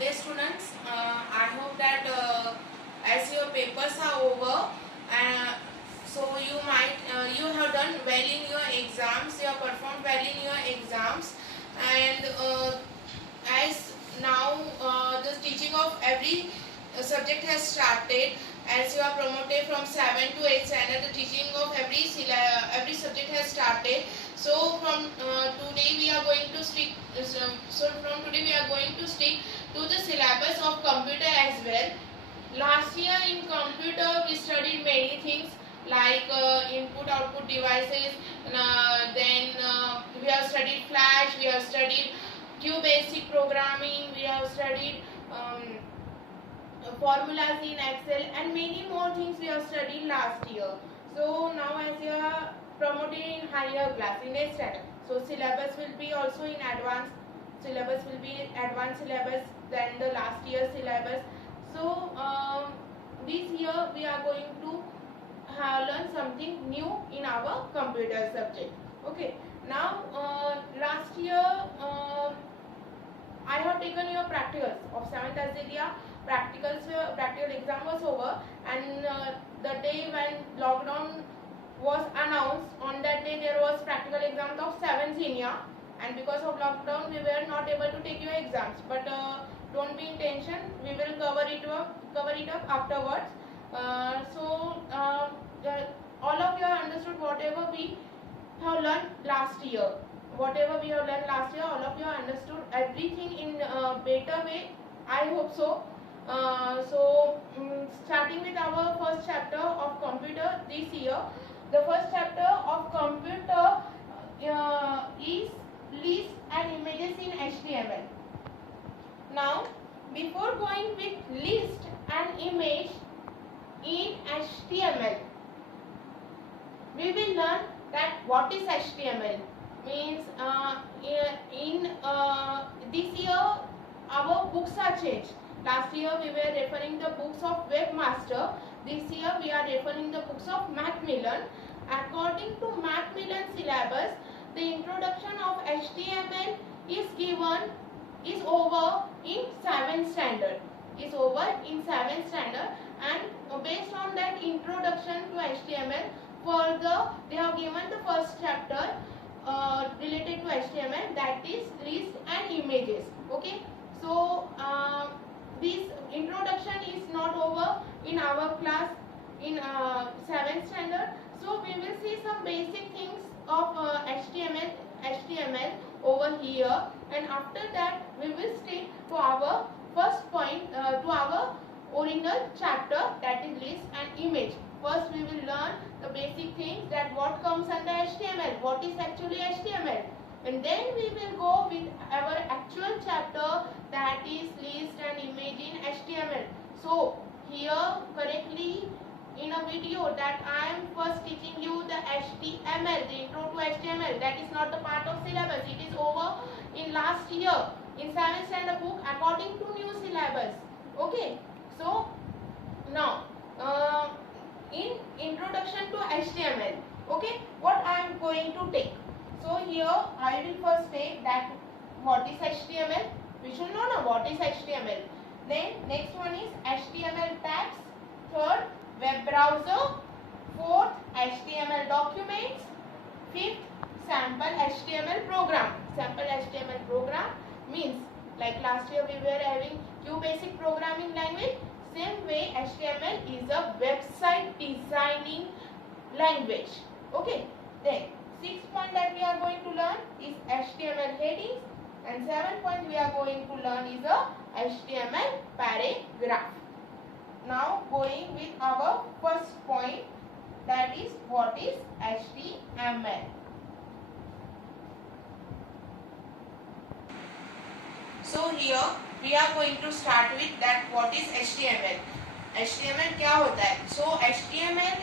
day students. I hope that as your papers are over, so you have done well in your exams, you have performed well in your exams, and as now the teaching of every subject has started. As you are promoted from 7 to 8 standard, the teaching of every subject has started. So from today we are going to stick. From today we are going to stick to the syllabus of computer as well. Last year in computer we studied many things like input-output devices. Then we have studied Flash. We have studied QBasic programming. We have studied formulas in Excel and many more things we have studied last year. So now as you are promoted in higher class in next standard, so syllabus will be also in advanced. Syllabus will be advanced syllabus than the last year syllabus. So this year we are going to learn something new in our computer subject. Okay. Now last year I have taken your practicals of 7th Azalea. Practical exam was over, and the day when lockdown was announced, on that day there was practical exams of 7th senior, and because of lockdown we were not able to take your exams. But don't be in tension, we will cover it up afterwards. All of you have understood whatever we have learned last year. Whatever we have learned last year, all of you have understood everything in a better way. I hope so. Starting with our first chapter of computer this year, the first chapter of computer is list and images in HTML. Now, before going with list and image in HTML, we will learn that what is HTML. Means in this year our books are changed. Last year we were referring the books of Webmaster. This year we are referring the books of Macmillan. According to Macmillan syllabus, the introduction of HTML is over in 7th standard. And based on that introduction to HTML, further they have given the first chapter related to HTML, that is list and images. Okay. So this introduction is not over in our class in 7th standard. So we will see some basic things of HTML over here, and after that we will stick to our first point, to our original chapter, that is list and image. First we will learn the basic things, that what comes under HTML, what is actually HTML, and then we will go with our actual chapter, that is list and image in HTML. So here correctly in a video that I am first teaching you the HTML, the intro to HTML. That is not the part of syllabus. It is over in last year in 7th standard book according to new syllabus. Okay. So now in introduction to HTML, okay, what I am going to take. So here I will first take that what is HTML. We should know what is HTML. Then next one is HTML tags. Third, web browser. Fourth, HTML documents. Fifth, sample HTML program. Sample HTML program means like last year we were having QBasic programming language. Same way HTML is a website designing language. Okay. Then 6th point that we are going to learn is HTML headings, and 7th point we are going to learn is a HTML paragraph. Now going with our first point, that is what is HTML. So here we are going to start with that what is HTML. HTML क्या होता है? So HTML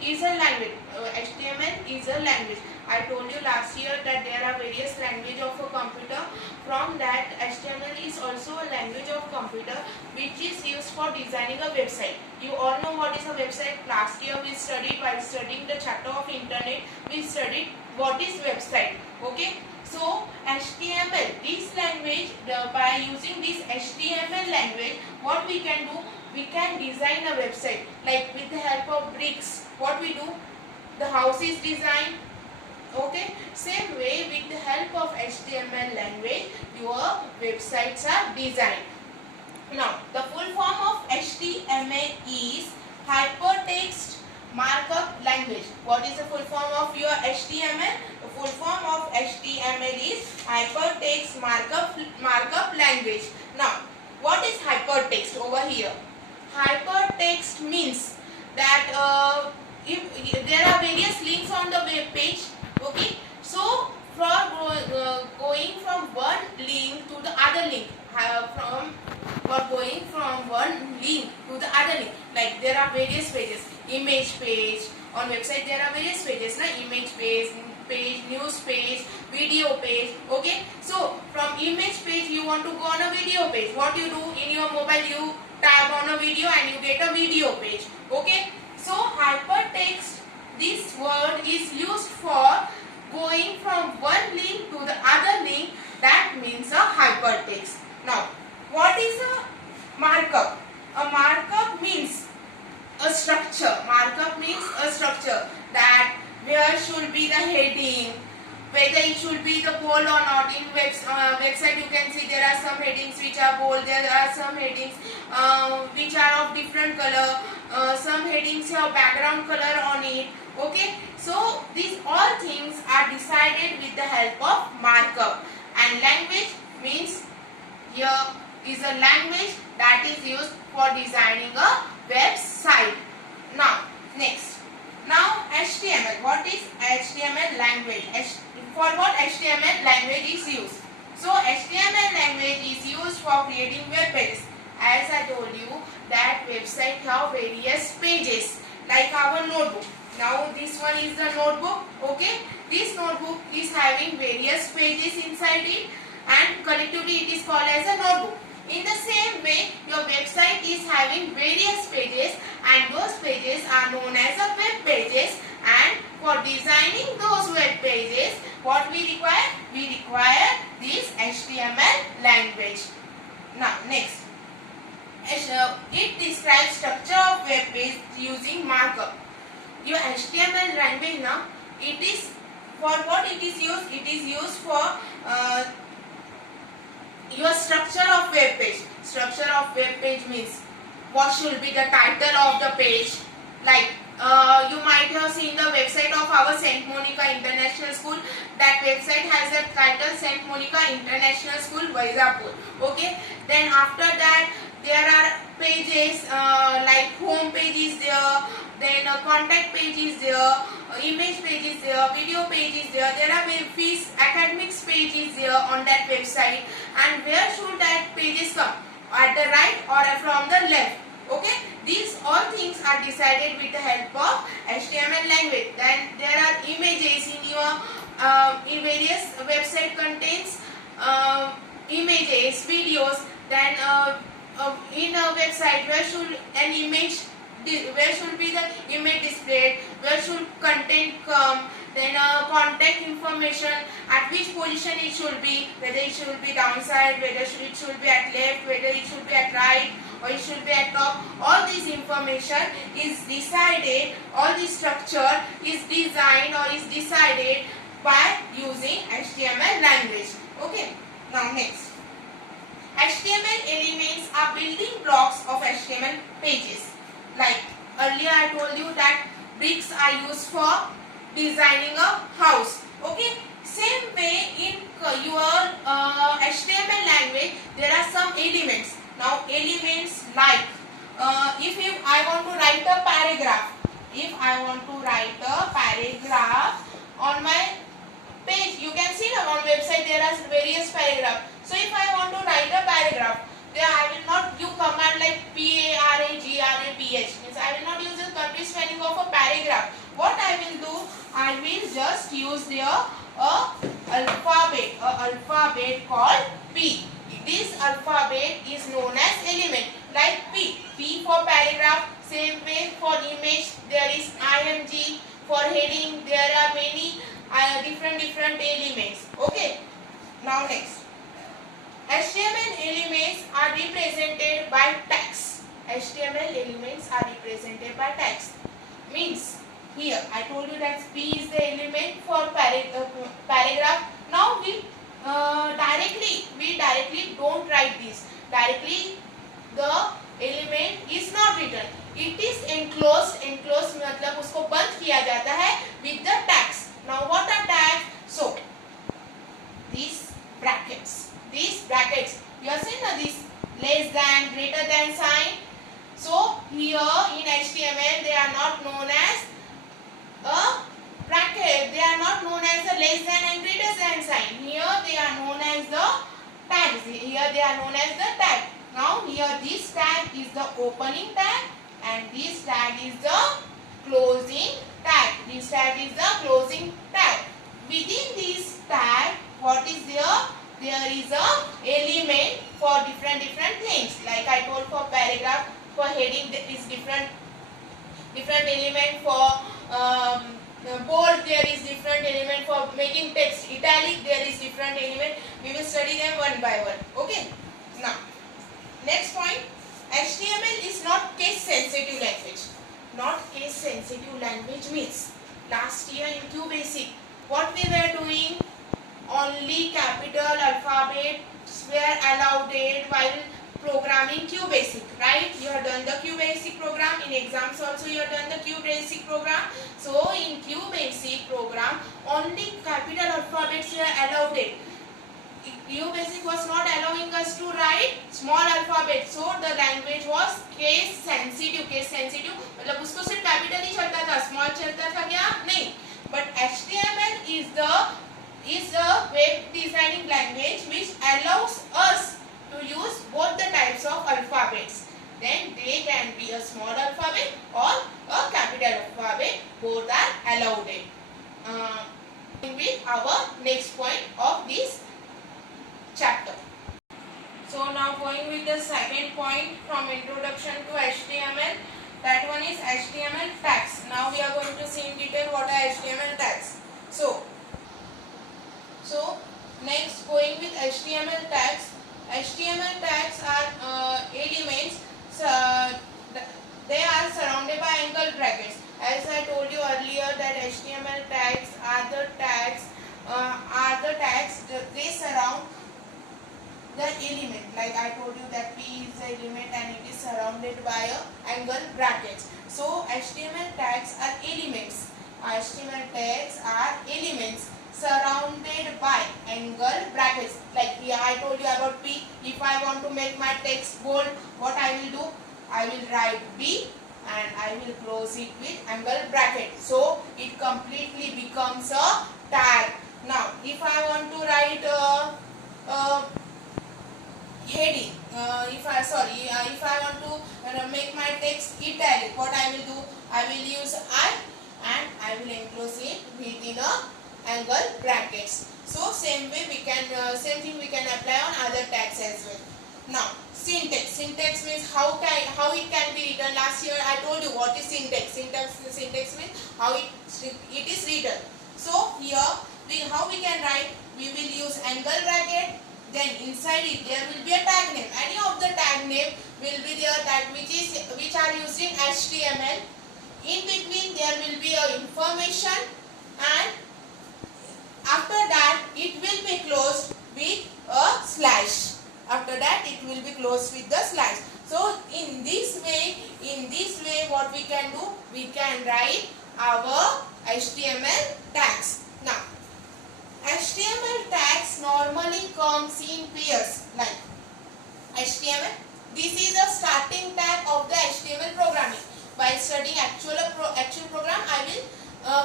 is a language. HTML is a language. I told you last year that there are various languages of a computer. From that, HTML is also a language of computer which is used for designing a website. You all know what is a website. Last year we studied, while studying the chapter of internet, we studied what is website. Okay, so HTML, this language, by using this HTML language, what we can do, we can design a website like with the help of bricks. What we do, the house is designed. Okay, same way with the help of HTML language, your websites are designed. Now, the full form of HTML is Hypertext Markup Language. What is the full form of your HTML? The full form of HTML is Hypertext Markup Language. Now, what is hypertext over here? Hypertext means that if there are various links on the web page. Okay, so going from one link to the other link, going from one link to the other link, like there are various pages, image page, on website there are various pages, na, image page, news page, video page. Okay, so from image page you want to go on a video page. What you do in your mobile, you tap on a video and you get a video page. Okay, so hypertext, this word is used for going from one link to the other link. That means a hypertext. Now, what is a markup? A markup means a structure. Markup means a structure, that where should be the heading, whether it should be the bold or not. In website you can see there are some headings which are bold, there are some headings which are of different color, some headings have background color on it. Okay, so these all things are decided with the help of markup. And language means here is a language that is used for designing a website. Now, next. Now, HTML. What is HTML language? For what HTML language is used? So, HTML language is used for creating web pages. As I told you that website have various pages, like our notebook. Now, this one is the notebook. Okay, this notebook is having various pages inside it, and collectively it is called as a notebook. In the same way, your website is having various pages, and those pages are known as a web pages. And for designing those web pages, what we require? We require this HTML language. Now, next. It describes structure of web page using markup. Your HTML language now, it is for what it is used? It is used for your structure of web page. Structure of web page means what should be the title of the page. Like you might have seen the website of our St. Monica International School. That website has a title St. Monica International School, Vaizapur. Okay. Then after that there are pages like home page is there, then contact page is there, image page is there, video page is there. There are fees, academics page is there on that website. And where should that pages come? At the right or from the left? Okay, these all things are decided with the help of HTML language. Then there are images in your in various website contains images, videos. Then in a website, where should an image, where should be the image displayed, where should content come, then contact information, at which position it should be, whether it should be downside, whether it should be at left, whether it should be at right, or it should be at top. All this information is decided, all this structure is designed or is decided by using HTML language. Okay, now next. HTML elements are building blocks of HTML pages. Like earlier I told you that bricks are used for designing a house. Okay, same way in your HTML language there are some elements. Now elements like if I want to write a paragraph, if I want to write a paragraph on my page, you can see on website there are various paragraphs. So if I want to write a paragraph, there I will not use command like paragraph, means I will not use the complete spelling of a paragraph. What I will do, I will just use there a alphabet called P. This alphabet is known as element, like P. P for paragraph. Same way for image there is IMG. For heading there are many different elements. Okay. Now next, HTML elements are represented by tags. HTML elements are represented by tags. Means here I told you that P is the element for paragraph. Now we directly don't write this. Directly the element is not written. It is enclosed. Enclosed मतलब उसको बंद किया जाता है with the tags. Now what are tags? So these brackets. You have seen this less than, greater than sign. So here in HTML they are not known as a bracket. They are not known as the less than and greater than sign. Here they are known as the tags. Here they are known as the tag. Now here this tag is the opening tag and this tag is the closing tag. This tag is the closing tag. Within this tag, what is there? There is a element for different things. Like I told, for paragraph, for heading there is different element. For bold there is different element. For making text italic there is different element. We will study them one by one. Okay. Now next point, HTML is not case sensitive language. Not case sensitive language means last year in QBasic what we were doing, only capital alphabets were allowed while programming QBasic, right? You have done the QBasic program. In exams also you have done the QBasic program. So in QBasic program only capital alphabets were allowed. QBasic was not allowing us to write small alphabet, so the language was case sensitive. Case sensitive मतलब उसको सिर्फ capital ही चलता था, small चलता था क्या? नहीं. But HTML is a web designing language which allows us to use both the types of alphabets. Then they can be a small alphabet or a capital alphabet. Both are allowed. With our next point of this chapter. So now going with the second point from introduction to HTML. That one is HTML tags. Now we are going to see in detail what are HTML tags. So next, going with HTML tags. HTML tags are elements. They are surrounded by angle brackets. As I told you earlier that HTML tags are the tags. They surround the element. Like I told you that P is the element and it is surrounded by angle brackets. So HTML tags are elements. HTML tags are elements surrounded by angle brackets. Like here I told you about P. If I want to make my text bold, what I will do? I will write B and I will close it with angle bracket. So it completely becomes a tag. Now if I want to write heading, if I want to make my text italic, what I will do? I will use I and I will enclose it within a angle brackets. So same way we can same thing we can apply on other tags as well. Now syntax. Syntax means how it can be written. Last year I told you what is syntax. Syntax means how it is written. So here how we can write? We will use angle bracket. Then inside it there will be a tag name. Any of the tag name will be there, that which are used in HTML. In between there will be a information and after that it will be closed with a slash. After that it will be closed with the slash. So in this way what we can do? We can write our HTML tags. Now HTML tags normally comes in pairs, like HTML. This is the starting tag of the HTML programming. While studying actual program,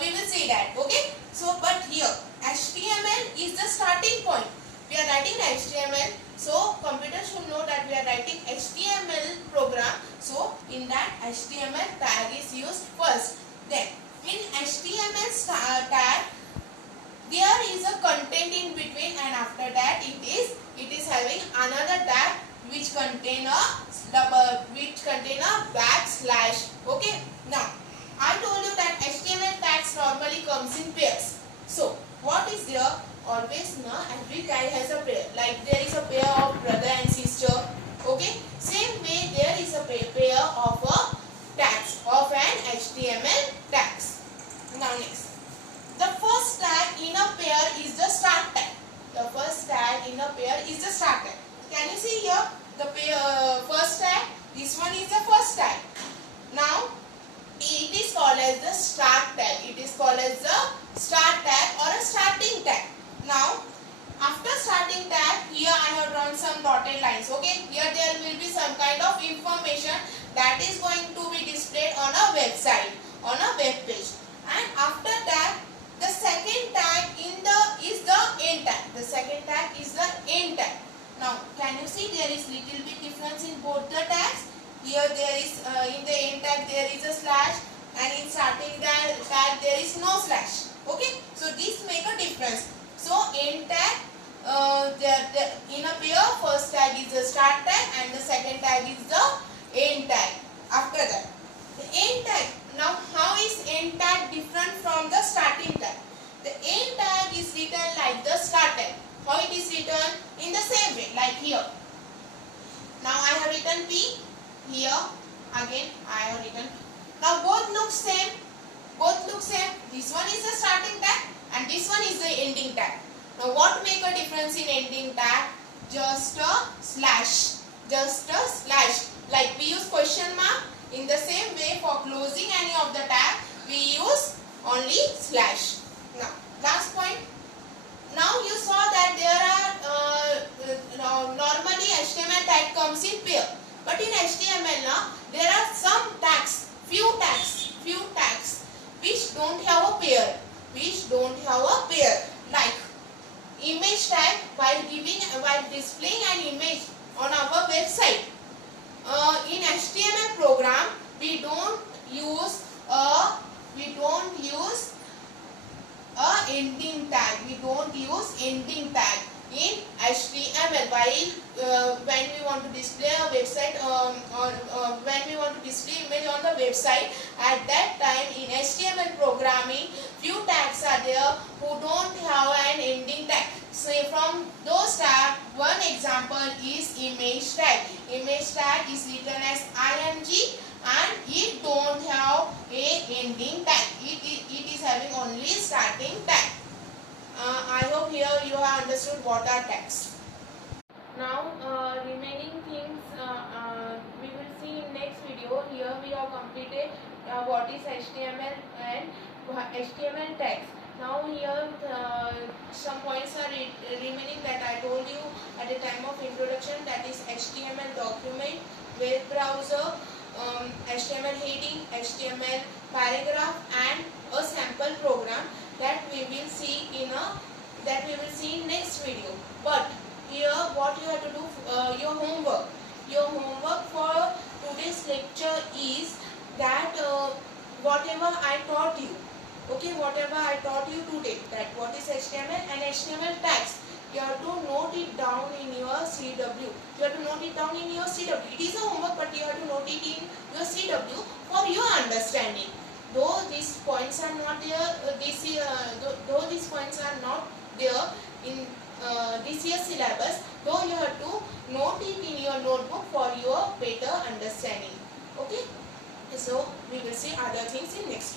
we will see that. Okay. So but here HTML is the starting point. We are writing HTML. So computer should know that we are writing HTML program. So in that HTML tag is used first. Then in HTML tag there is a content in between and after that it is having another tag which contain a backslash. Okay. Now I told you that HTML tags normally comes in pairs. So what is there? Always every tag has a pair. Like there is a pair of brother and sister. Okay. Same way there is a pair of tags of an HTML tags. Now next, the first tag in a pair is the start tag. The first tag in a pair is the start tag. Can you see here the first tag? This one is the first tag. Now it is called as the start tag. It is called as the start tag or a starting tag. Now after starting tag, here I have drawn some dotted lines. Okay, here there will be some kind of information that is going to be displayed on a website, on a web page. And after that, the second tag is the end tag. The second tag is the end tag. Now can you see there is little bit difference in both the tags? Here there is in the end tag there is a slash, and in starting tag there is no slash. Okay, so this make a difference. So end tag, in a pair, first tag is the start tag and the second tag is the end tag. After that, the end tag. Now how is end tag different from the starting tag? The end tag is written like the start tag. How it is written? In the same way, like here. Now I have written P. Here again I have written P. Now both look same. Both look same. This one is the starting tag and this one is the ending tag. Now what make a difference in ending tag? Just a slash. Just a slash. Like we use question mark. In the same way, for closing any of the tag, we use only slash. Now last point. Now you saw that there are normally HTML tag comes in pair, but in HTML now there are some tags, few tags which don't have a pair, like image tag. While displaying an image on our website, in HTML program we don't use a ending tag. We don't use ending tag in HTML. While when we want to display a website when we want to display image on the website, at that time in HTML programming few tags are there who don't have an ending tag. So from those tags, one example is image tag. Image tag is written as img and it don't have a ending tag. It is having only starting tag. I hope here you have understood what are tags. Now remaining things we will see in next video. Here we have completed what is HTML and HTML tags. Now here some points are remaining that I told you at the time of introduction, that is HTML document, web browser, HTML heading, HTML paragraph and a sample program that we will see in next video. But here what you have to do, your homework for today's lecture is that whatever I taught you, okay, whatever I taught you today, that what is HTML and HTML tags, you have to note it down in your CW. You have to note it down in your CW. It is a homework, but you have to note it in your CW for your understanding. Though these points are not there, though these points are not there in this year's syllabus, though you have to note it in your notebook for your better understanding. Okay, so we will see other things in next.